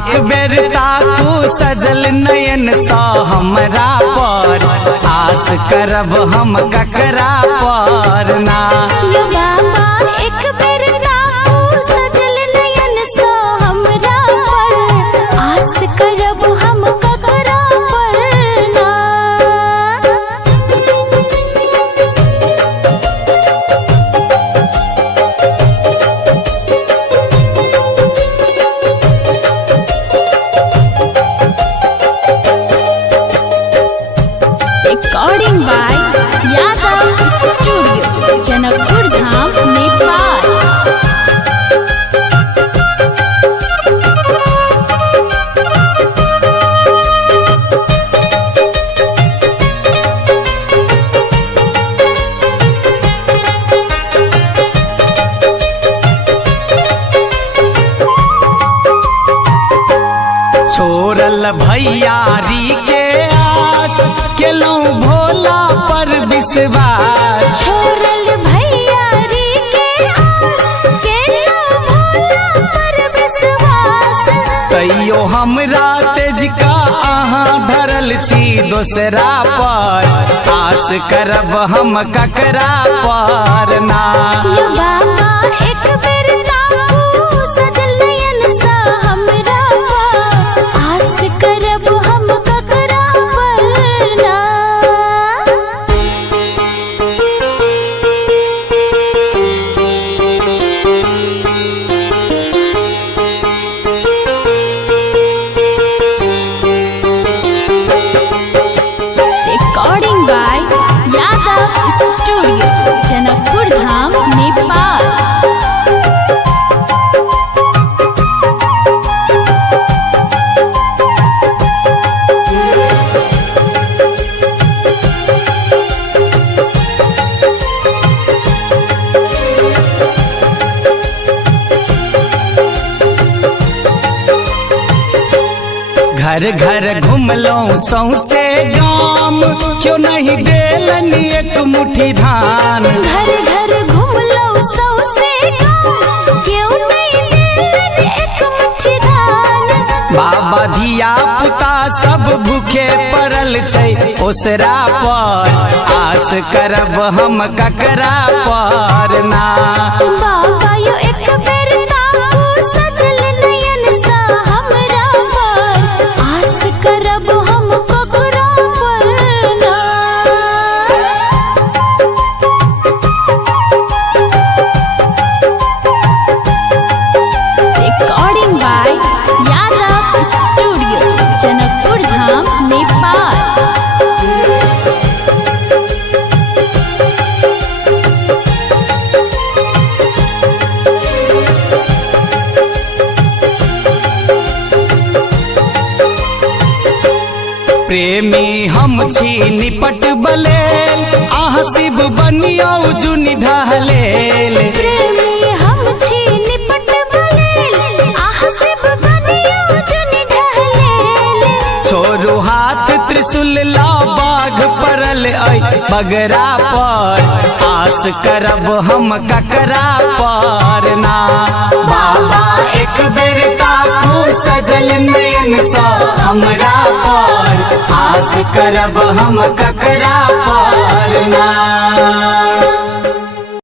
एक बेर ताकू सजल नयन सा हमरा पर, आस करब हम ककरा पर ना। यो बाबा एक बेर ताकू सजल नयन सा हमरा पर, आस करब हम ककरा पर ना। Recording by Yadav Studio, Janakpur Dham, Nepal. छोड़ल भैयारी के आस, केलौं भोला पर विश्वास। छोड़ल भैयारी के आस, केलौं भोला पर विश्वास। तैयो हमरा तेज का अहाँ धरल छी दोसरा पर, आस करब हम ककरा पर ना। यो बाबा एक बेर ताकू सजल नयन सा हमरा पर, आस करब हम ककरा पर ना। Recording by Yadav Studio, Janakpur Dham, Nepal. घर घर घुमलौं सौसे गाम, क्यों नहीं देलन एक मुट्ठी धान। घर घर घुमलौं सौसे गाम, क्यों नहीं देलन एक मुट्ठी धान। बाबा धिया पुता सब भूखे पड़ल छै ओसरा पर, आस करब हम ककरा पर ना। बाबा यो एक बेर ताकू सजल नयन सा हमरा पर, आस करब हम ककरा पर ना। Recording by Yadav Studio, Janakpur Dham, Nepal. प्रेमी हम छी निपट बलेल, आहाँ शिव बनियौ जुनि ढहलेल। प्रेमी हम छी निपट बलेल, आह शिव बनियौ जुनि ढहलेल। छोरू हाथ त्रिशूल ला बाघ परल ऐ बगरा पर, आस करब हम ककरा पर ना। बाबा एक बेर ताकू सजल नयन सा हमरा पर, आस करब हम ककरा पर ना।